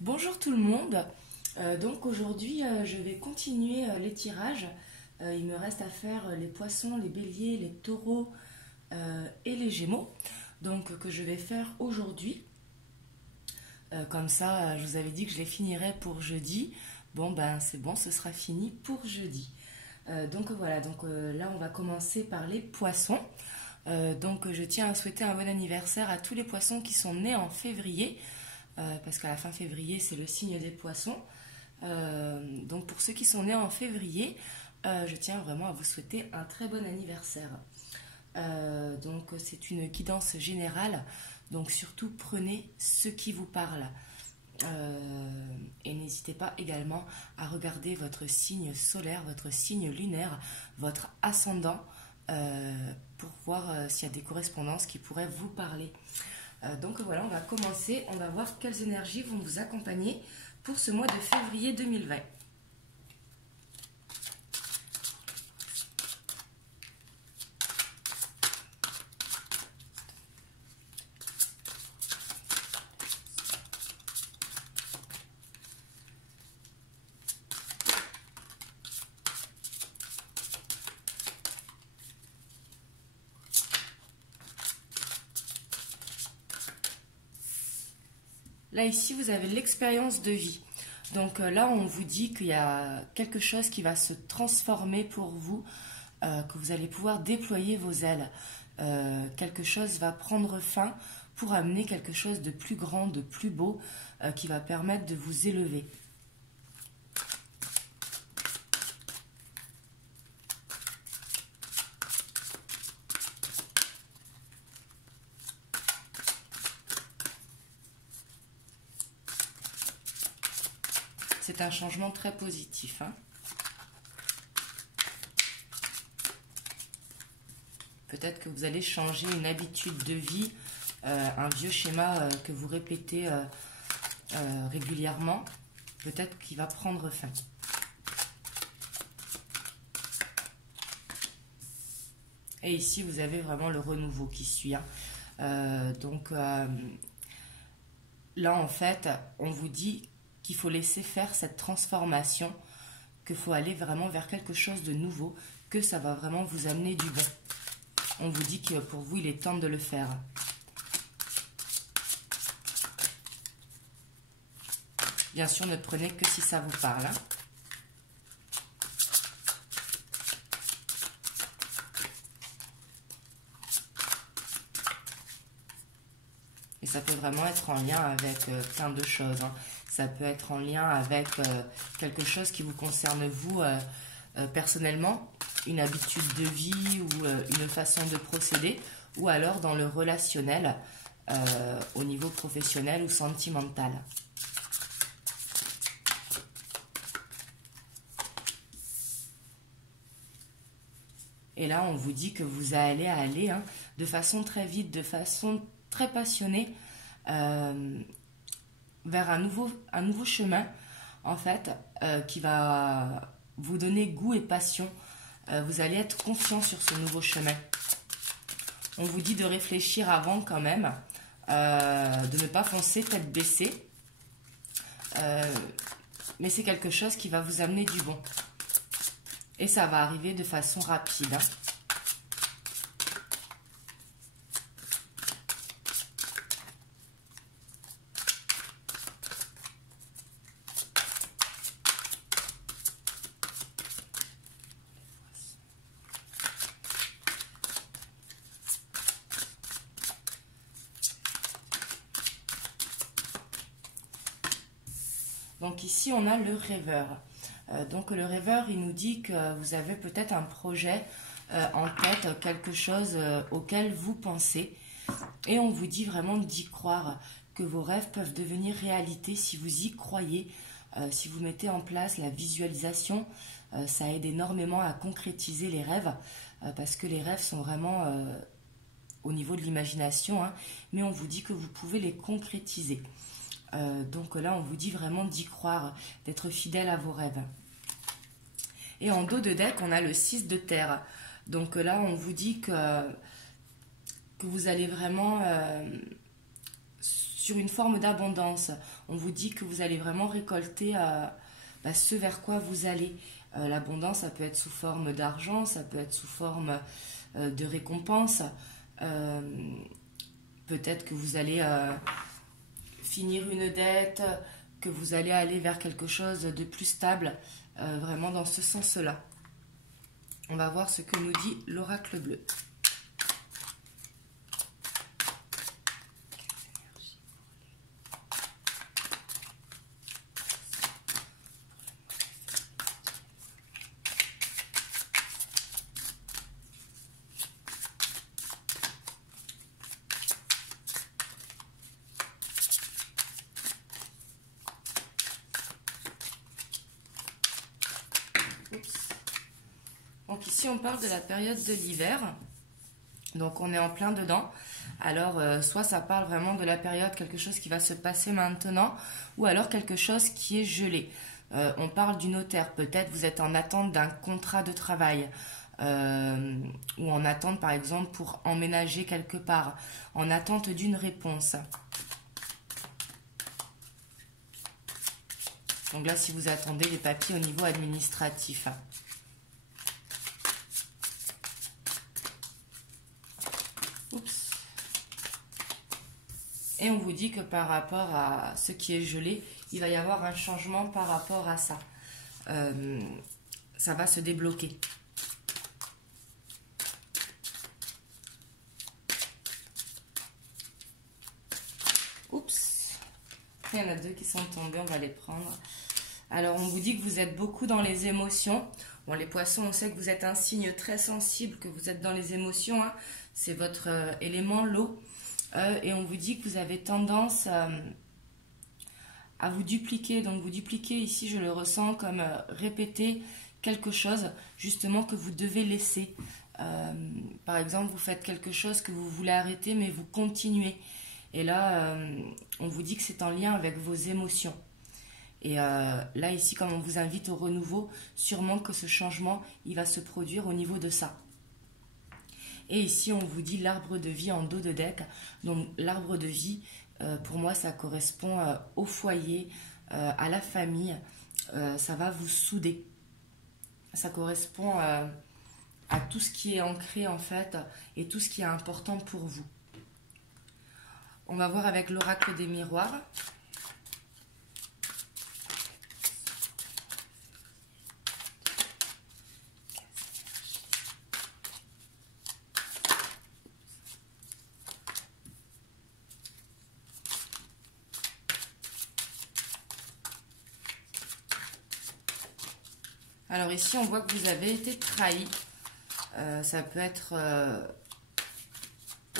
Bonjour tout le monde. Donc aujourd'hui, je vais continuer les tirages. Il me reste à faire les poissons, les béliers, les taureaux et les gémeaux. Donc que je vais faire aujourd'hui. Comme ça, je vous avais dit que je les finirais pour jeudi. Bon ben c'est bon, ce sera fini pour jeudi. Donc voilà, là on va commencer par les poissons. Donc je tiens à souhaiter un bon anniversaire à tous les poissons qui sont nés en février. Parce qu'à la fin février, c'est le signe des poissons. Donc pour ceux qui sont nés en février, je tiens vraiment à vous souhaiter un très bon anniversaire. Donc c'est une guidance générale, donc surtout prenez ce qui vous parle. Et n'hésitez pas également à regarder votre signe solaire, votre signe lunaire, votre ascendant, pour voir s'il y a des correspondances qui pourraient vous parler. Donc voilà, on va commencer, on va voir quelles énergies vont vous accompagner pour ce mois de février 2020. Là, ici, vous avez l'expérience de vie. Donc là, on vous dit qu'il y a quelque chose qui va se transformer pour vous, que vous allez pouvoir déployer vos ailes. Quelque chose va prendre fin pour amener quelque chose de plus grand, de plus beau, qui va permettre de vous élever. C'est un changement très positif, hein. Peut-être que vous allez changer une habitude de vie, un vieux schéma que vous répétez régulièrement. Peut-être qu'il va prendre fin. Et ici, vous avez vraiment le renouveau qui suit, hein. Là, en fait, on vous dit qu'il faut laisser faire cette transformation, qu'il faut aller vraiment vers quelque chose de nouveau, que ça va vraiment vous amener du bon. On vous dit que pour vous, il est temps de le faire. Bien sûr, ne prenez que si ça vous parle, hein. Et ça peut vraiment être en lien avec plein de choses, hein. Ça peut être en lien avec quelque chose qui vous concerne vous personnellement, une habitude de vie ou une façon de procéder, ou alors dans le relationnel, au niveau professionnel ou sentimental. Et là, on vous dit que vous allez aller, hein, de façon très vite, de façon très passionnée, vers un nouveau chemin, en fait, qui va vous donner goût et passion. Vous allez être confiant sur ce nouveau chemin. On vous dit de réfléchir avant quand même, de ne pas foncer tête baissée. Mais c'est quelque chose qui va vous amener du bon. Et ça va arriver de façon rapide, hein. Donc ici, on a le rêveur. Donc le rêveur, il nous dit que vous avez peut-être un projet en tête, quelque chose auquel vous pensez. Et on vous dit vraiment d'y croire, que vos rêves peuvent devenir réalité si vous y croyez, si vous mettez en place la visualisation. Ça aide énormément à concrétiser les rêves, parce que les rêves sont vraiment au niveau de l'imagination, hein, mais on vous dit que vous pouvez les concrétiser. Donc là, on vous dit vraiment d'y croire, d'être fidèle à vos rêves. Et en dos de deck, on a le 6 de terre. Donc là, on vous dit que vous allez vraiment sur une forme d'abondance. On vous dit que vous allez vraiment récolter ce vers quoi vous allez. L'abondance, ça peut être sous forme d'argent, ça peut être sous forme de récompense. Peut-être que vous allez finir une dette, que vous allez aller vers quelque chose de plus stable, vraiment dans ce sens-là. On va voir ce que nous dit l'oracle bleu. Donc ici on parle de la période de l'hiver, donc on est en plein dedans. Alors soit ça parle vraiment de la période, quelque chose qui va se passer maintenant, ou alors quelque chose qui est gelé. On parle du notaire, peut-être vous êtes en attente d'un contrat de travail, ou en attente par exemple pour emménager quelque part, en attente d'une réponse. Donc là si vous attendez les papiers au niveau administratif. Oups. Et on vous dit que par rapport à ce qui est gelé, il va y avoir un changement par rapport à ça. Ça va se débloquer. Oups. Il y en a deux qui sont tombés, on va les prendre. Alors on vous dit que vous êtes beaucoup dans les émotions. Bon, les poissons, on sait que vous êtes un signe très sensible, que vous êtes dans les émotions, hein. C'est votre élément, l'eau. Et on vous dit que vous avez tendance à vous dupliquer. Donc vous dupliquez ici, je le ressens comme répéter quelque chose justement que vous devez laisser. Par exemple, vous faites quelque chose que vous voulez arrêter, mais vous continuez. Et là, on vous dit que c'est en lien avec vos émotions. Et là, ici, comme on vous invite au renouveau, sûrement que ce changement, il va se produire au niveau de ça. Et ici, on vous dit l'arbre de vie en dos de deck. Donc, l'arbre de vie, pour moi, ça correspond au foyer, à la famille. Ça va vous souder. Ça correspond à tout ce qui est ancré, en fait, et tout ce qui est important pour vous. On va voir avec l'oracle des miroirs. Alors ici, on voit que vous avez été trahi. Ça peut être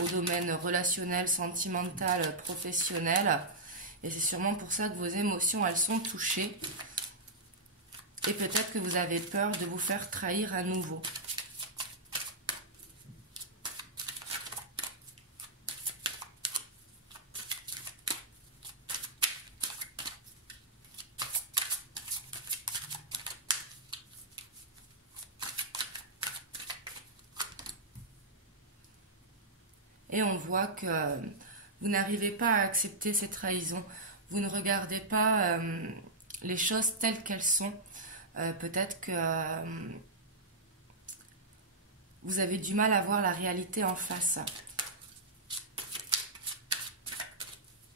au domaine relationnel, sentimental, professionnel. Et c'est sûrement pour ça que vos émotions, elles sont touchées. Et peut-être que vous avez peur de vous faire trahir à nouveau. Et on voit que vous n'arrivez pas à accepter ces trahisons. Vous ne regardez pas les choses telles qu'elles sont. Peut-être que vous avez du mal à voir la réalité en face.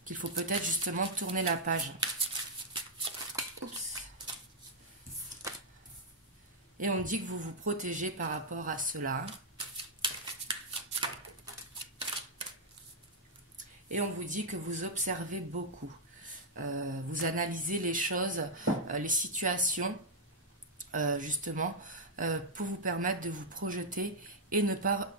Qu'il faut peut-être justement tourner la page. Oups. Et on dit que vous vous protégez par rapport à cela. Et on vous dit que vous observez beaucoup. Vous analysez les choses, les situations, justement, pour vous permettre de vous projeter et ne pas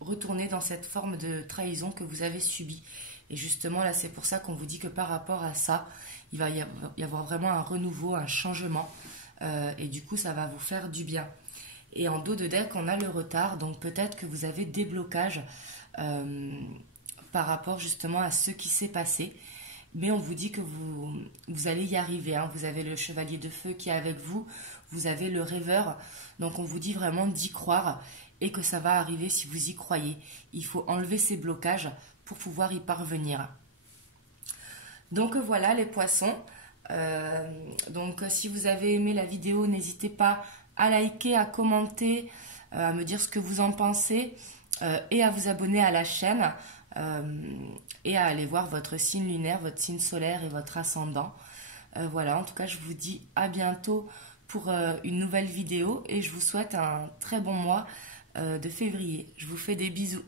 retourner dans cette forme de trahison que vous avez subie. Et justement, là, c'est pour ça qu'on vous dit que par rapport à ça, il va y avoir vraiment un renouveau, un changement. Et du coup, ça va vous faire du bien. Et en dos de deck, on a le retard. Donc peut-être que vous avez des blocages par rapport justement à ce qui s'est passé. Mais on vous dit que vous allez y arriver. Hein. Vous avez le chevalier de feu qui est avec vous. Vous avez le rêveur. Donc on vous dit vraiment d'y croire et que ça va arriver si vous y croyez. Il faut enlever ces blocages pour pouvoir y parvenir. Donc voilà les poissons. Donc si vous avez aimé la vidéo, n'hésitez pas à liker, à commenter, à me dire ce que vous en pensez et à vous abonner à la chaîne et à aller voir votre signe lunaire, votre signe solaire et votre ascendant. Voilà, en tout cas je vous dis à bientôt pour une nouvelle vidéo et je vous souhaite un très bon mois de février. Je vous fais des bisous.